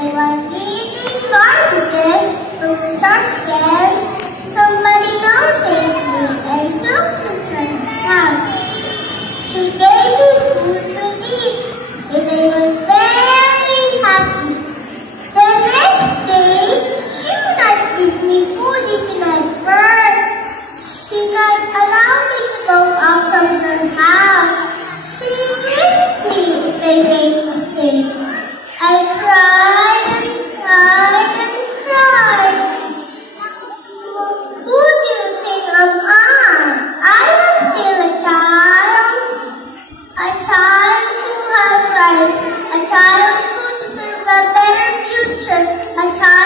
they were eating garbages from the church again, somebody noticed me and took me to her house. She gave me food to eat, and I was very happy. The next day, she would not give me food even at first. She not allow me to go out from her house. She whipped me if I made mistakes. I cried and cried and cried. Who do you think I am still a child who has rights, a child who deserves a better future, a child